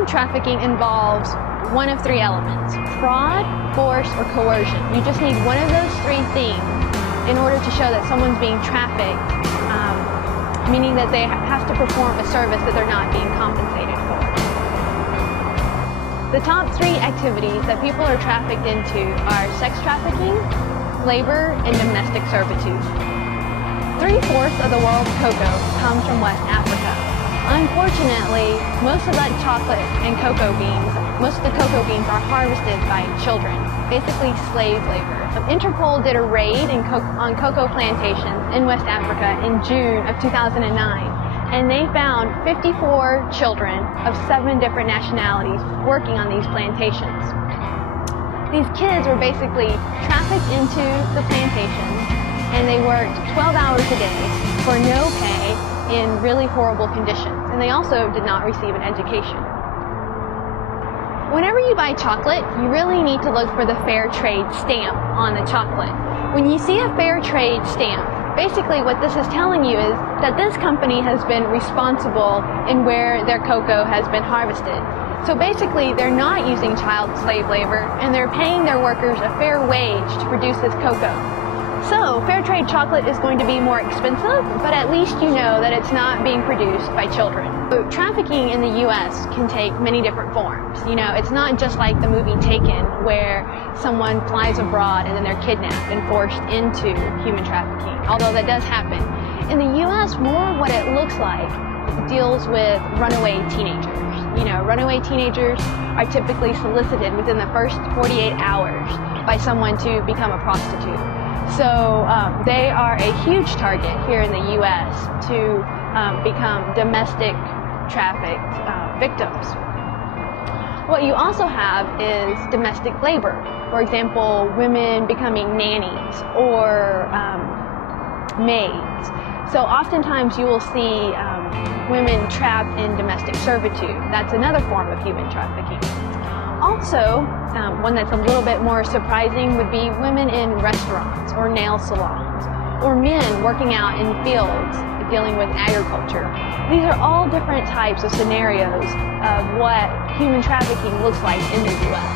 Human trafficking involves one of three elements: fraud, force, or coercion. You just need one of those three things in order to show that someone's being trafficked, meaning that they have to perform a service that they're not being compensated for. The top three activities that people are trafficked into are sex trafficking, labor, and domestic servitude. 3/4 of the world's cocoa comes from West Africa. Unfortunately, most of that chocolate and cocoa beans, most of the cocoa beans are harvested by children, basically slave labor. Interpol did a raid on cocoa plantations in West Africa in June of 2009, and they found 54 children of 7 different nationalities working on these plantations. These kids were basically trafficked into the plantations, and they worked 12 hours a day for no pay in really horrible conditions, and they also did not receive an education. Whenever you buy chocolate, you really need to look for the fair trade stamp on the chocolate. When you see a fair trade stamp, basically what this is telling you is that this company has been responsible in where their cocoa has been harvested. So basically they're not using child slave labor, and they're paying their workers a fair wage to produce this cocoa. So fair trade chocolate is going to be more expensive, but at least you know that it's not being produced by children. So trafficking in the US can take many different forms. You know, it's not just like the movie Taken, where someone flies abroad and then they're kidnapped and forced into human trafficking, although that does happen. In the US, more of what it looks like deals with runaway teenagers. You know, runaway teenagers are typically solicited within the first 48 hours by someone to become a prostitute. So they are a huge target here in the U.S. to become domestic trafficked victims. What you also have is domestic labor. For example, women becoming nannies or maids. So oftentimes you will see women trapped in domestic servitude. That's another form of human trafficking. Also, one that's a little bit more surprising would be women in restaurants or nail salons, or men working out in fields dealing with agriculture. These are all different types of scenarios of what human trafficking looks like in the U.S.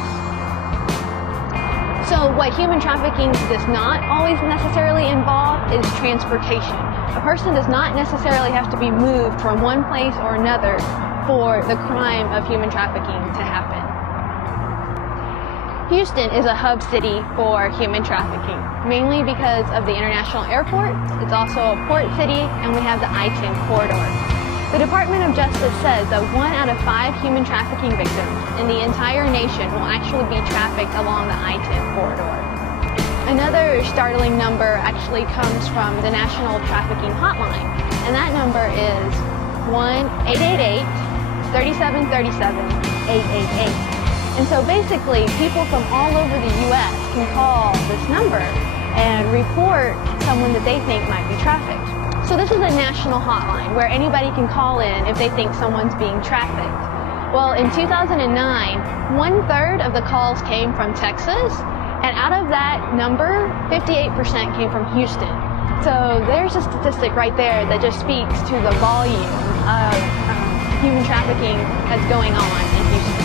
So what human trafficking does not always necessarily involve is transportation. A person does not necessarily have to be moved from one place or another for the crime of human trafficking to happen. Houston is a hub city for human trafficking, mainly because of the international airport. It's also a port city, and we have the I-10 corridor. The Department of Justice says that 1 out of 5 human trafficking victims in the entire nation will actually be trafficked along the I-10 corridor. Another startling number actually comes from the National Trafficking Hotline, and that number is 1-888-3737-888. And so basically, people from all over the U.S. can call this number and report someone that they think might be trafficked. So this is a national hotline where anybody can call in if they think someone's being trafficked. Well, in 2009, 1/3 of the calls came from Texas, and out of that number, 58% came from Houston. So there's a statistic right there that just speaks to the volume of human trafficking that's going on in Houston.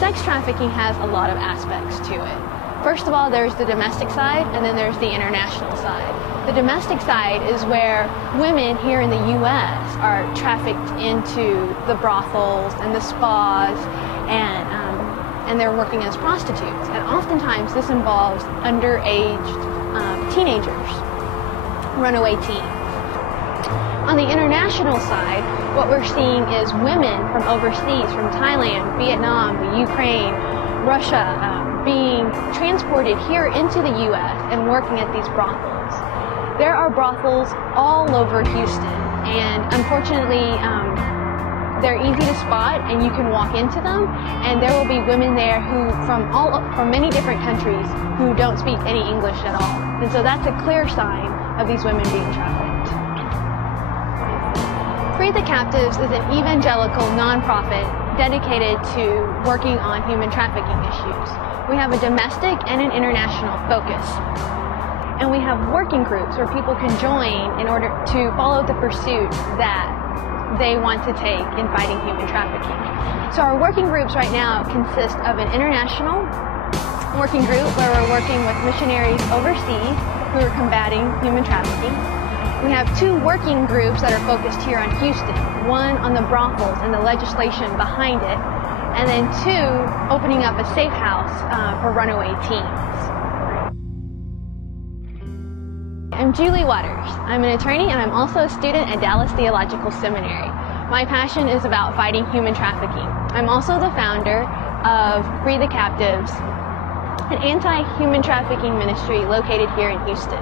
Sex trafficking has a lot of aspects to it. First of all, there's the domestic side, and then there's the international side. The domestic side is where women here in the U.S. are trafficked into the brothels and the spas, and they're working as prostitutes. And oftentimes this involves underage teenagers, runaway teens. On the international side, what we're seeing is women from overseas, from Thailand, Vietnam, the Ukraine, Russia, being transported here into the U.S. and working at these brothels. There are brothels all over Houston, and unfortunately, they're easy to spot, and you can walk into them, and there will be women there who from many different countries who don't speak any English at all. And so that's a clear sign of these women being trafficked. Free the Captives is an evangelical nonprofit dedicated to working on human trafficking issues. We have a domestic and an international focus. And we have working groups where people can join in order to follow the pursuit that they want to take in fighting human trafficking. So our working groups right now consist of an international working group where we're working with missionaries overseas who are combating human trafficking. We have 2 working groups that are focused here on Houston, one on the brothels and the legislation behind it, and then 2 opening up a safe house for runaway teens. I'm Julie Waters. I'm an attorney and I'm also a student at Dallas Theological Seminary. My passion is about fighting human trafficking. I'm also the founder of Free the Captives, an anti-human trafficking ministry located here in Houston.